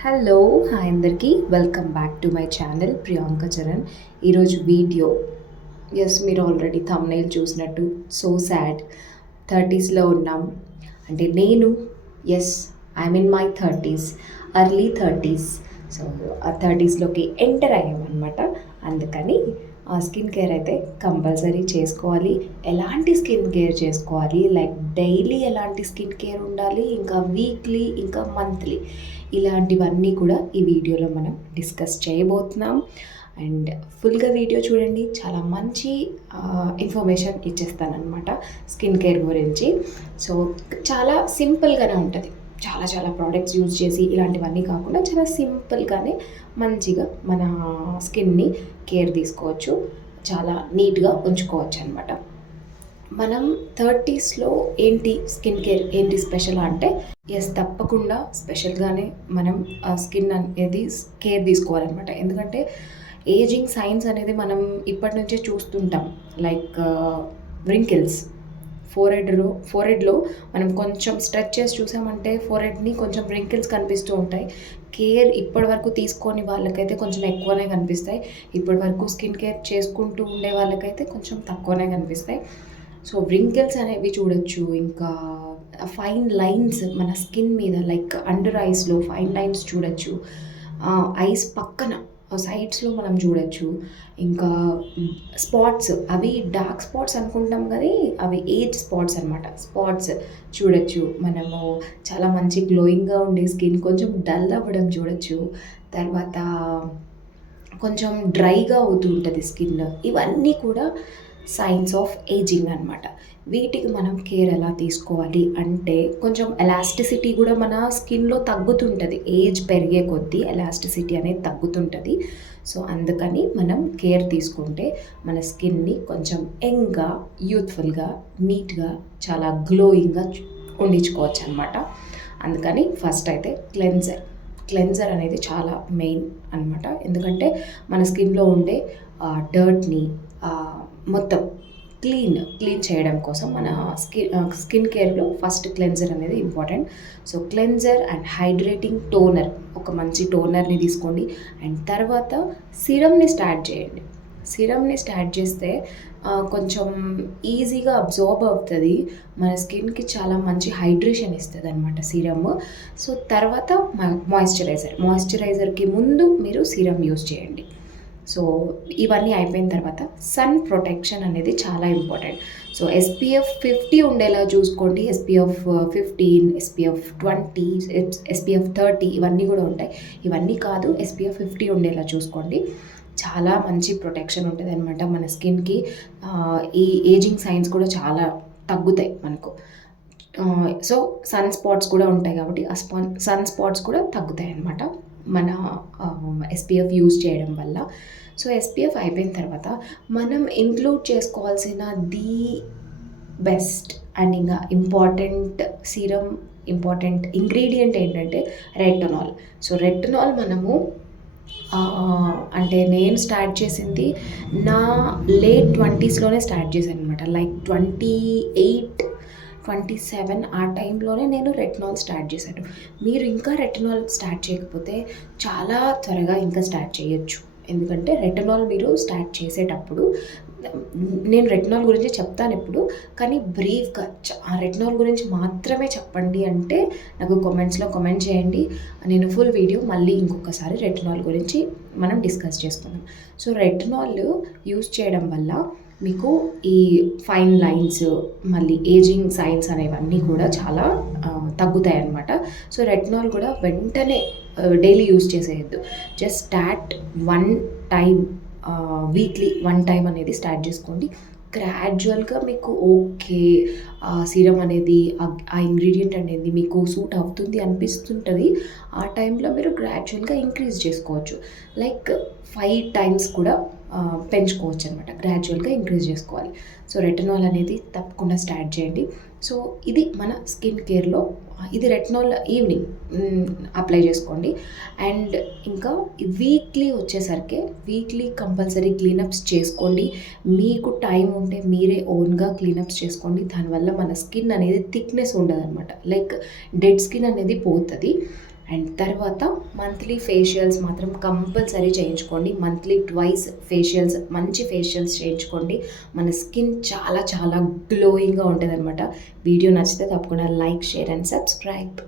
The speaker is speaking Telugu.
హలో! హాయ్ అందరికీ. Welcome back to my channel Priyanka Charan. ఈరోజు వీడియో మీరు ఆల్రెడీ థంబ్‌నెయిల్ చూసినట్టు సో సాడ్ 30స్‌లో ఉన్నాం. అంటే నేను ఐయామ్ ఇన్ మై 30స్, ఎర్లీ 30స్. సో, ఆ 30స్‌లోకి ఎంటర్ అయ్యామనమాట. అందుకని స్కిన్ కేర్ అయితే కంపల్సరీ చేసుకోవాలి. ఎలాంటి స్కిన్ కేర్ చేసుకోవాలి, లైక్ డైలీ ఎలాంటి స్కిన్ కేర్ ఉండాలి, ఇంకా వీక్లీ, ఇంకా మంత్లీ ఇలాంటివన్నీ కూడా ఈ వీడియోలో మనం డిస్కస్ చేయబోతున్నాం. అండ్ ఫుల్గా వీడియో చూడండి, చాలా మంచి ఇన్ఫర్మేషన్ ఇచ్చేస్తానమాట స్కిన్ కేర్ గురించి. సో చాలా సింపుల్గానే ఉంటుంది. చాలా చాలా ప్రోడక్ట్స్ యూజ్ చేసి ఇలాంటివన్నీ కాకుండా చాలా సింపుల్గానే మంచిగా మన స్కిన్ని కేర్ తీసుకోవచ్చు, చాలా నీట్గా ఉంచుకోవచ్చు అనమాట. మనం 30స్‌లో ఏంటి స్కిన్ కేర్ ఏంటి స్పెషల్ అంటే తప్పకుండా స్పెషల్గానే మనం స్కిన్ అనేది కేర్ తీసుకోవాలన్నమాట. ఎందుకంటే ఏజింగ్ సైన్స్ అనేది మనం ఇప్పటి నుంచే చూస్తుంటాం. లైక్ వ్రింకిల్స్, ఫోరెడ్లో మనం కొంచెం స్ట్రెచ్ చేసి చూసామంటే ఫోరెడ్ని కొంచెం వ్రింకిల్స్ కనిపిస్తూ ఉంటాయి. కేర్ ఇప్పటి వరకు తీసుకొని వాళ్ళకైతే కొంచెం ఎక్కువనే కనిపిస్తాయి. ఇప్పటి వరకు స్కిన్ కేర్ చేసుకుంటూ ఉండే వాళ్ళకైతే కొంచెం తక్కువనే కనిపిస్తాయి. సో వ్రింకిల్స్ అనేవి చూడొచ్చు. ఇంకా ఫైన్ లైన్స్ మన స్కిన్ మీద, లైక్ అండర్ ఐస్లో ఫైన్ లైన్స్ చూడొచ్చు. ఐస్ పక్కన సైడ్స్లో మనం చూడొచ్చు. ఇంకా స్పాట్స్, అవి డార్క్ స్పాట్స్ అనుకుంటాం కానీ అవి ఏజ్ స్పాట్స్ అనమాట. స్పాట్స్ చూడొచ్చు మనము. చాలా మంచి గ్లోయింగ్గా ఉండే స్కిన్ కొంచెం డల్ అవ్వడం చూడొచ్చు. తర్వాత కొంచెం డ్రైగా అవుతూ ఉంటుంది స్కిన్. ఇవన్నీ కూడా సైన్స్ ఆఫ్ ఏజింగ్ అనమాట. వీటికి మనం కేర్ ఎలా తీసుకోవాలి అంటే కొంచెం ఎలాస్టిసిటీ కూడా మన స్కిన్లో తగ్గుతుంటుంది. ఏజ్ పెరిగే కొద్దీ ఎలాస్టిసిటీ అనేది తగ్గుతుంటుంది. సో అందుకని మనం కేర్ తీసుకుంటే మన స్కిన్ని కొంచెం యంగ్గా, యూత్ఫుల్గా, నీట్గా, చాలా గ్లోయింగ్గా ఉండించుకోవచ్చు అనమాట. అందుకని ఫస్ట్ అయితే క్లెన్జర్ అనేది చాలా మెయిన్ అనమాట. ఎందుకంటే మన స్కిన్లో ఉండే డర్ట్ని మొత్తం క్లీన్ చేయడం కోసం మన స్కిన్ కేర్లో ఫస్ట్ క్లెన్జర్ అనేది important. So cleanser and hydrating toner, ఒక మంచి టోనర్ని తీసుకోండి. అండ్ తర్వాత సిరమ్ని స్టార్ట్ చేయండి. సిరమ్ని స్టార్ట్ చేస్తే కొంచెం ఈజీగా అబ్జార్బ్ అవుతుంది. మన స్కిన్కి చాలా మంచి హైడ్రేషన్ ఇస్తుంది అనమాట సిరమ్. సో తర్వాత మాయిశ్చరైజర్కి ముందు మీరు సిరమ్ యూస్ చేయండి. సో ఇవన్నీ అయిపోయిన తర్వాత సన్ ప్రొటెక్షన్ అనేది చాలా ఇంపార్టెంట్. సో SPF 50 ఉండేలా చూసుకోండి. SPF 15, SPF 20, SPF 30 ఇవన్నీ కూడా ఉంటాయి. ఇవన్నీ కాదు, SPF 50 ఉండేలా చూసుకోండి. చాలా మంచి ప్రొటెక్షన్ ఉంటుంది అనమాట మన స్కిన్కి. ఈ ఏజింగ్ సైన్స్ కూడా చాలా తగ్గుతాయి మనకు. సో సన్ స్పాట్స్ కూడా ఉంటాయి కాబట్టి ఆ సన్ స్పాట్స్ కూడా తగ్గుతాయి అన్నమాట మన SPF యూజ్ చేయడం వల్ల. సో SPF అయిపోయిన తర్వాత మనం ఇంక్లూడ్ చేసుకోవాల్సిన ది బెస్ట్ అండ్ ఇంకా ఇంపార్టెంట్ ఇంగ్రీడియంట్ ఏంటంటే రెటినాల్. సో రెటినాల్ మనము అంటే నేను స్టార్ట్ చేసింది నా లేట్ 20స్‌లోనే స్టార్ట్ చేశాను అనమాట. లైక్ 28, 27 ఆ టైంలోనే నేను రెటినాల్ స్టార్ట్ చేశాను. మీరు ఇంకా రెటినాల్ స్టార్ట్ చేయకపోతే చాలా త్వరగా ఇంకా స్టార్ట్ చేయొచ్చు. ఎందుకంటే రెటినాల్ మీరు స్టార్ట్ చేసేటప్పుడు, నేను రెటినాల్ గురించి చెప్తాను ఇప్పుడు, కానీ బ్రీఫ్గా ఆ రెటినాల్ గురించి మాత్రమే చెప్పండి అంటే నాకు కామెంట్స్లో కామెంట్ చేయండి. నేను ఫుల్ వీడియో మళ్ళీ ఇంకొకసారి రెటినాల్ గురించి మనం డిస్కస్ చేసుకుందాం. సో రెటినాల్ యూస్ చేయడం వల్ల మీకు ఈ ఫైన్ లైన్స్, మళ్ళీ ఏజింగ్ సైన్స్ అనేవన్నీ కూడా చాలా తగ్గుతాయి అన్నమాట. సో రెటినాల్ కూడా వెంటనే డైలీ యూజ్ చేసేయద్దు. Just start one time, weekly one time అనేది స్టార్ట్ చేసుకోండి. గ్రాడ్యువల్గా మీకు ఓకే సీరం అనేది, ఆ ఇంగ్రీడియంట్ అనేది మీకు సూట్ అవుతుంది అనిపిస్తుంటుంది. ఆ టైంలో మీరు గ్రాడ్యువల్గా ఇంక్రీజ్ చేసుకోవచ్చు. లైక్ 5 టైమ్స్ కూడా పెంచుకోవచ్చు అనమాట. గ్రాడ్యువల్గా ఇంక్రీజ్ చేసుకోవాలి. సో రెటినాల్ అనేది తప్పకుండా స్టార్ట్ చేయండి. సో ఇది మన స్కిన్ కేర్లో, ఇది రెటినాల్ ఈవినింగ్ అప్లై చేసుకోండి. అండ్ ఇంకా వీక్లీ కంపల్సరీ క్లీనప్స్ చేసుకోండి. మీకు టైం ఉంటే మీరే ఓన్గా క్లీనప్స్ చేసుకోండి. దానివల్ల మన స్కిన్ అనేది థిక్నెస్ ఉండదు అనమాట. లైక్ డెడ్ స్కిన్ అనేది పోతుంది. అండ్ తర్వాత మంత్లీ ఫేషియల్స్ మాత్రం కంపల్సరీ చేయించుకోండి. మంత్లీ ట్వైస్ ఫేషియల్స్, మంచి ఫేషియల్స్ చేయించుకోండి. మన స్కిన్ చాలా చాలా గ్లోయింగ్గా ఉంటుంది అనమాట. వీడియో నచ్చితే తప్పకుండా లైక్, షేర్ అండ్ సబ్స్క్రైబ్.